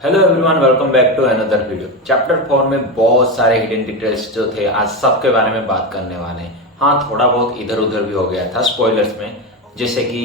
Hello everyone, welcome back to another video. Chapter 4 में बहुत सारे हिडन डिटेल्स जो थे आज सबके बारे में बात करने वाले हैं। हाँ, थोड़ा बहुत इधर उधर भी हो गया था स्पॉयलर्स में, जैसे कि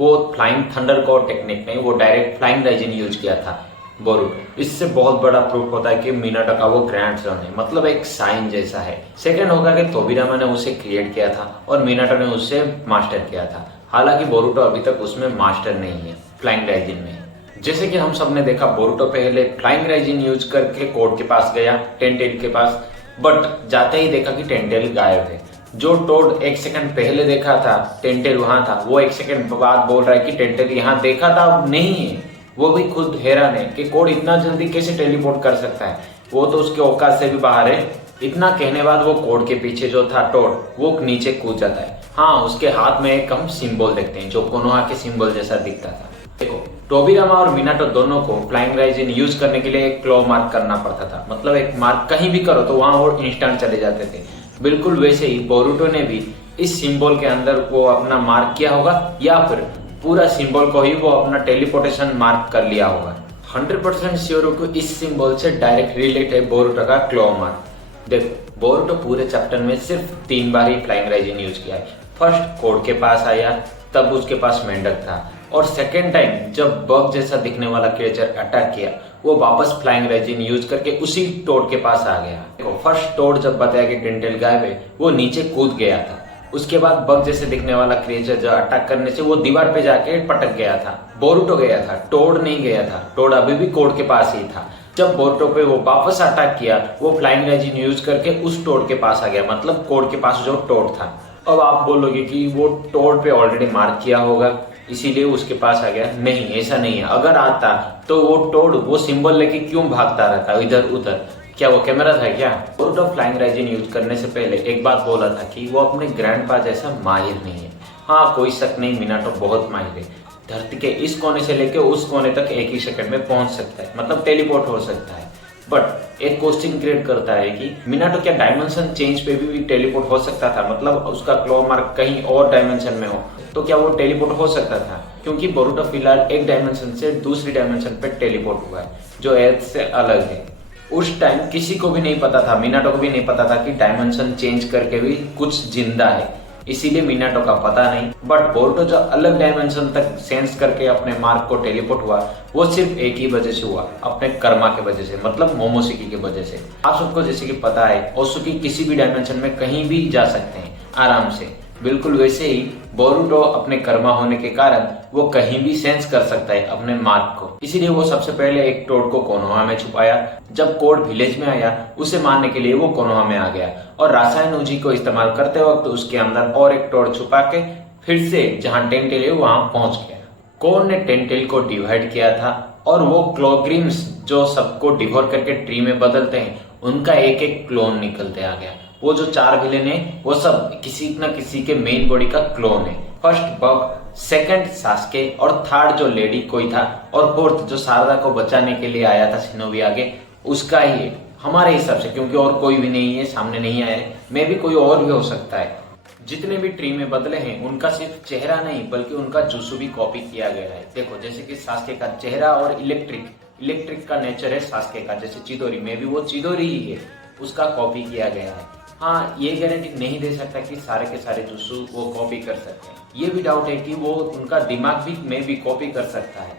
वो फ्लाइंग थंडर कोर टेक्निक में वो डायरेक्ट फ्लाइंग राइजिन यूज किया था बोरुटो। इससे बहुत बड़ा प्रूफ होता है कि मिनाटो का वो ग्रैंड सन है, मतलब एक साइन जैसा है। सेकंड होगा कि तोबिरामा ने उसे क्रिएट किया था और मिनाटो ने उसे मास्टर किया था। हालांकि बोरुटो अभी तक उसमें मास्टर नहीं है फ्लाइंग राइजिन में। जैसे कि हम सब ने देखा, बोरुटो पहले फ्लाइंग राइजिन यूज करके कोड के पास गया, टेंटेल के पास, बट जाते ही देखा कि टेंटेल गायब है। जो टोड एक सेकंड पहले देखा था टेंटेल वहां था, वो एक सेकंड बाद बोल रहा है कि टेंटेल यहाँ देखा था अब नहीं है। वो भी खुद हैरान है कि कोड इतना जल्दी कैसे टेलीपोर्ट कर सकता है, वो तो उसके औकात से भी बाहर है। इतना कहने बाद वो कोड के पीछे जो था टोड, वो नीचे कूद जाता है। हाँ, उसके हाथ में एक हम सिंबल देखते हैं जो कोनोहा के सिंबल जैसा दिखता था। देखो, टोबिरामा और मिनाटो दोनों को फ्लाइंग राइजिन यूज करने के लिए एक क्लॉ मार्क करना पड़ता था, मतलब एक मार्क कहीं भी करो तो वहां वो इंस्टेंट चले जाते थे। बिल्कुल वैसे ही बोरुटो ने भी इस सिंबल के अंदर वो अपना मार्क किया होगा, या फिर पूरा सिंबल को ही वो अपना टेलीपोर्टेशन मार्क कर लिया होगा। 100% श्योर हो कि इस सिंबल से डायरेक्ट रिलेट है बोरुटो का क्लॉ मार्क। देखो, बोरुटो पूरे चैप्टर में सिर्फ 3 बार ही फ्लाइंग राइजिन यूज किया है। फर्स्ट कोड के पास आया, तब उसके पास मेंढक था, और सेकेंड टाइम जब बग जैसा दिखने वाला क्रिएचर अटैक किया, वो वापस फ्लाइंग रेजिन यूज करके उसी टोड के पास आ गया। देखो, फर्स्ट टोड जब बताया कि टेंटेल गायब है, वो नीचे कूद गया था। उसके बाद बग जैसे दिखने वाला क्रिएचर जो अटैक करने से वो दीवार पे जाके पटक गया था। बोरुटो गया था, टोड नहीं गया था। टोड अभी भी कोड के पास ही था। जब बोरुटो पे वो वापस अटैक किया, वो फ्लाइंग रेजिन यूज करके उस टोड के पास आ गया, मतलब कोड के पास जो टोड था। अब आप बोलोगे कि वो टोड पे ऑलरेडी मार्क किया होगा इसीलिए उसके पास आ गया। नहीं, ऐसा नहीं है। अगर आता तो वो टोड वो सिंबल लेके क्यों भागता रहता इधर उधर? क्या वो कैमरा था क्या? बोरुटो फ्लाइंग राइजिन यूज करने से पहले एक बात बोला था कि वो अपने ग्रैंडपा जैसा माहिर नहीं है। हाँ, कोई शक नहीं, मिनाटो बहुत माहिर है। धरती के इस कोने से लेके उस कोने तक एक ही सेकंड में पहुंच सकता है, मतलब टेलीपोर्ट हो सकता है। बट एक क्वेश्चन क्रिएट करता है कि मिनाटो क्या डायमेंशन चेंज पे भी टेलीपोर्ट हो सकता था? मतलब उसका क्लॉ मार्क कहीं और डायमेंशन में हो तो क्या वो टेलीपोर्ट हो सकता था? क्योंकि बोरुटो फिलहाल एक डायमेंशन से दूसरी डायमेंशन पे टेलीपोर्ट हुआ है जो अर्थ से अलग है। उस टाइम किसी को भी नहीं पता था, मिनाटो को भी नहीं पता था कि डायमेंशन चेंज करके भी कुछ जिंदा है, इसीलिए मिनाटो का पता नहीं। बट बोरुटो जो अलग डायमेंशन तक सेंस करके अपने मार्क को टेलीपोर्ट हुआ, वो सिर्फ एक ही वजह से हुआ, अपने कर्मा के वजह से, मतलब मोमोशिकी की वजह से। आप सबको जैसे कि पता है, ओत्सुकी किसी भी डायमेंशन में कहीं भी जा सकते हैं आराम से। बिल्कुल वैसे ही बोरुटो अपने कर्मा होने के कारण वो कहीं भी सेंस कर सकता है अपने मार्क को। इसीलिए वो सबसे पहले एक टोड को कोनोहा में छुपाया। जब कोड विलेज में आया, उसे मारने के लिए वो कोनोहा में आ गया और रासायन उजी को इस्तेमाल करते वक्त उसके अंदर और एक टोड छुपा के फिर से जहां टेंटेल है वहां पहुंच गया। कोड ने टेंटेल को डिवाइड किया था और वो क्लोग्रिम्स जो सबको डिवोर करके ट्री में बदलते हैं, उनका एक एक क्लोन निकलते आ गया। वो जो 4 विलेन है वो सब किसी न किसी के मेन बॉडी का क्लोन है। फर्स्ट बग, सेकंड सास्के, और थर्ड जो लेडी कोई था, और फोर्थ जो शारदा को बचाने के लिए आया था शिनोबी आगे, उसका ही है हमारे हिसाब से, क्योंकि और कोई भी नहीं है, सामने नहीं आया है। मे भी कोई और भी हो सकता है। जितने भी ट्री में बदले हैं उनका सिर्फ चेहरा नहीं बल्कि उनका जुसु भी कॉपी किया गया है। देखो, जैसे कि सास्के का चेहरा और इलेक्ट्रिक का नेचर है सास्के का, जैसे चिदोरी में भी वो चिदोरी ही है, उसका कॉपी किया गया है। हाँ, ये गारंटी नहीं दे सकता कि सारे के सारे जुसु वो कॉपी कर सकते हैं। ये भी डाउट है कि वो उनका दिमाग भी में भी कॉपी कर सकता है।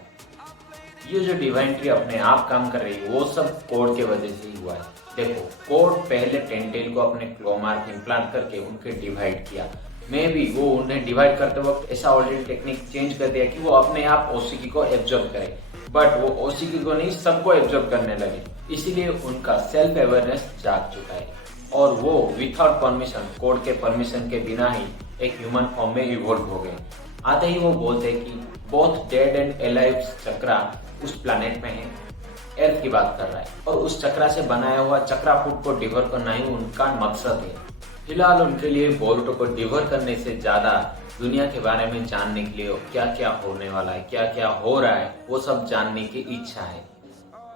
ये जो डिवाइन ट्री अपने आप काम कर रही है, वो सब कोड के वजह से ही हुआ है। देखो, कोड पहले टेंटेल को अपने क्लो मार्क इम्प्लांट करके उनके डिवाइड किया। मे भी वो उन्हें डिवाइड करते वक्त ऐसा ऑलरेडी टेक्निक चेंज कर दिया कि वो अपने आप ओसीकी को एब्जॉर्ब करे, बट वो ओसीकी को नहीं, सबको एब्जॉर्ब करने लगे। इसीलिए उनका सेल्फ अवेयरनेस जाग चुका है और वो विथआउट परमिशन, कोड के परमिशन के बिना ही एक ह्यूमन फॉर्म में इवॉल्व हो गए। आते ही वो बोलते हैं कि बोथ डेड एंड एलाइव चक्रा उस प्लैनेट में है, अर्थ की बात कर रहा है, और उस चक्रा से बनाया हुआ चक्रा फूड को डिवर करना ही उनका मकसद है। फिलहाल उनके लिए बोरुटो को डिवर करने से ज्यादा दुनिया के बारे में जानने के लिए क्या क्या होने वाला है, क्या क्या हो रहा है, वो सब जानने की इच्छा है।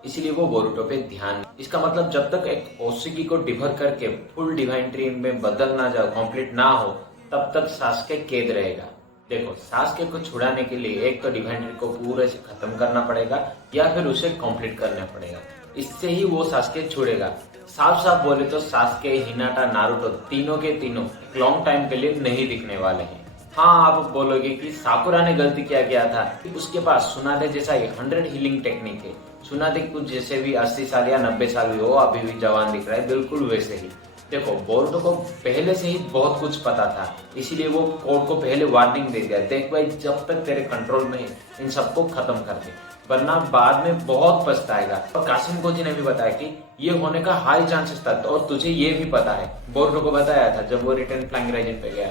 इसलिए वो बोरुटो पे ध्यान। इसका मतलब जब तक एक ओत्सुकी को डिवर करके फुल डिवाइन ट्री में बदलना कंप्लीट ना हो, तब तक सास्के कैद रहेगा। देखो, सास्के को छुड़ाने के लिए एक तो डिवाइन ट्री को पूरे से खत्म करना पड़ेगा या फिर उसे कंप्लीट करना पड़ेगा। इससे ही वो सास्के छुड़ेगा। साफ साफ बोले तो सास्के, हिनाटा, नारुतो तीनों के तीनों एक लॉन्ग टाइम के लिए नहीं दिखने वाले हैं। हाँ, आप बोलोगे कि साकुरा ने गलती क्या किया था, उसके पास सुनादे जैसा 100 हीलिंग टेक्निक है। सुनादे कुछ जैसे भी 80 साल या 90 साल भी हो, अभी भी जवान दिख रहा है, बिल्कुल वैसे ही। देखो, बोरुतो को पहले से ही बहुत कुछ पता था, इसीलिए वो कोड को पहले वार्निंग दे दिया, देख भाई जब तक तेरे कंट्रोल में है इन सबको खत्म कर दे, वरना बाद में बहुत पछताएगा। और कासिम कोजी ने भी बताया कि ये होने का हाई चांसेस था, और तुझे ये भी पता है, बोरुतो को बताया था जब वो रिटर्न फ्लाइंग राइजन पे गया,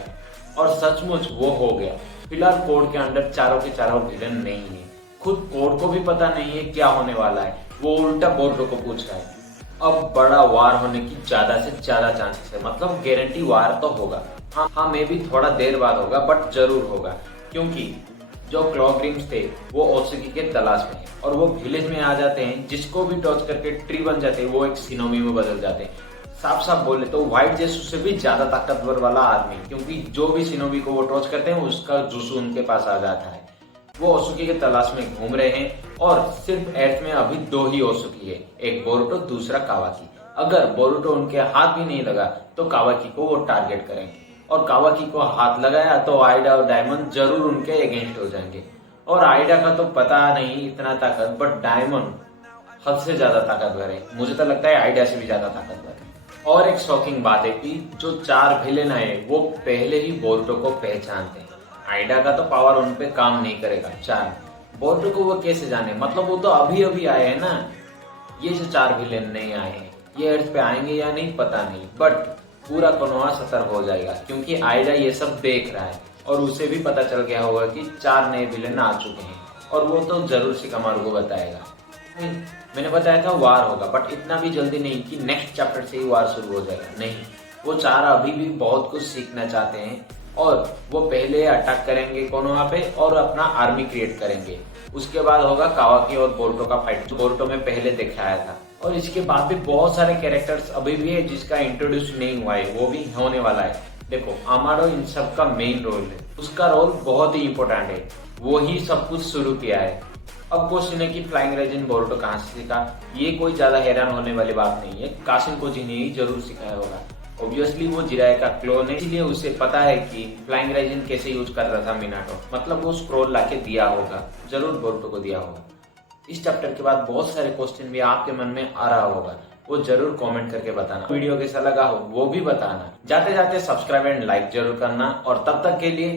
और सचमुच वो हो गया। फिलहाल कोड के अंदर चारों के चारों विलन नहीं है। खुद कोड को भी पता नहीं है क्या होने वाला है, वो उल्टा बोरुतो को पूछ रहा है। अब बड़ा वार होने की ज्यादा से ज्यादा चांसेस है, मतलब गारंटी वार तो होगा। हाँ, मे भी थोड़ा देर बाद होगा, बट जरूर होगा, क्योंकि जो क्लॉग्रिम्स थे वो ओत्सुकी के तलाश में है, और वो विलेज में आ जाते हैं, जिसको भी टॉर्च करके ट्री बन जाते हैं, वो एक सिनोमी में बदल जाते हैं। साफ साफ बोले तो व्हाइट जेसू से भी ज्यादा ताकतवर वाला आदमी, क्योंकि जो भी सिनोबी को वो टॉर्च करते हैं उसका जुसु उनके पास आ जाता है। वो ओत्सुकी के तलाश में घूम रहे हैं, और सिर्फ अर्थ में अभी 2 ही ओत्सुकी है, एक बोरुतो, दूसरा कावाकी। अगर बोरुतो उनके हाथ भी नहीं लगा तो कावाकी को वो टारगेट करेंगे, और कावाकी को हाथ लगाया तो आइडा और डायमंड जरूर उनके अगेंस्ट हो जाएंगे। और आइडा का तो पता नहीं इतना ताकत, बट डायमंड हद से ज्यादा ताकतवर है, मुझे तो लगता है आइडा से भी ज्यादा ताकतवर है। और एक शॉकिंग बात है कि जो 4 विलेन आए वो पहले ही बोरुतो को पहचानते हैं। आइडा का तो पावर उन पे काम नहीं करेगा, 4 बोरुतो को वो कैसे जाने, मतलब वो तो अभी अभी आए हैं ना। ये जो 4 विलेन नहीं आए हैं, ये अर्थ पे आएंगे या नहीं पता नहीं, बट पूरा कोनोहा सतर्क हो जाएगा, क्योंकि आइडा ये सब देख रहा है, और उसे भी पता चल गया होगा कि 4 नए विलेन आ चुके हैं, और वो तो जरूर शिकामारू को बताएगा। मैंने बताया था वार होगा, बट इतना भी जल्दी नहीं कि नेक्स्ट चैप्टर से ही वार शुरू हो जाएगा, नहीं। वो 4 अभी भी बहुत कुछ सीखना चाहते हैं, और वो पहले अटैक करेंगे कोनोहा पे और अपना आर्मी क्रिएट करेंगे। उसके बाद होगा कावाकी और बोरुतो का फाइट, जो बोरुतो में पहले दिखाया था। और इसके बाद भी बहुत सारे कैरेक्टर्स अभी भी है जिसका इंट्रोड्यूस नहीं हुआ है, वो भी होने वाला है। देखो, अमाडो इन सब का मेन रोल है, उसका रोल बहुत ही इंपॉर्टेंट है, वो ही सब कुछ शुरू किया है। अब क्वेश्चन है कि फ्लाइंग राइजन बोरुतो कहाँ से सीखा, ये कोई ज्यादा हैरान होने वाली बात नहीं है, कासिम कोजी ने ही जरूर सिखाया होगा। ऑब्वियसली वो जिराय का क्लोन है, इसलिए उसे पता है कि फ्लाइंग राइजन कैसे यूज कर रहा था मिनाटो, मतलब वो स्क्रोल लाके दिया होगा, जरूर बोरुतो को दिया होगा। इस चैप्टर के बाद बहुत सारे क्वेश्चन भी आपके मन में आ रहा होगा, वो जरूर कमेंट करके बताना। वीडियो कैसा लगा हो वो भी बताना। जाते जाते सब्सक्राइब एंड लाइक जरूर करना, और तब तक के लिए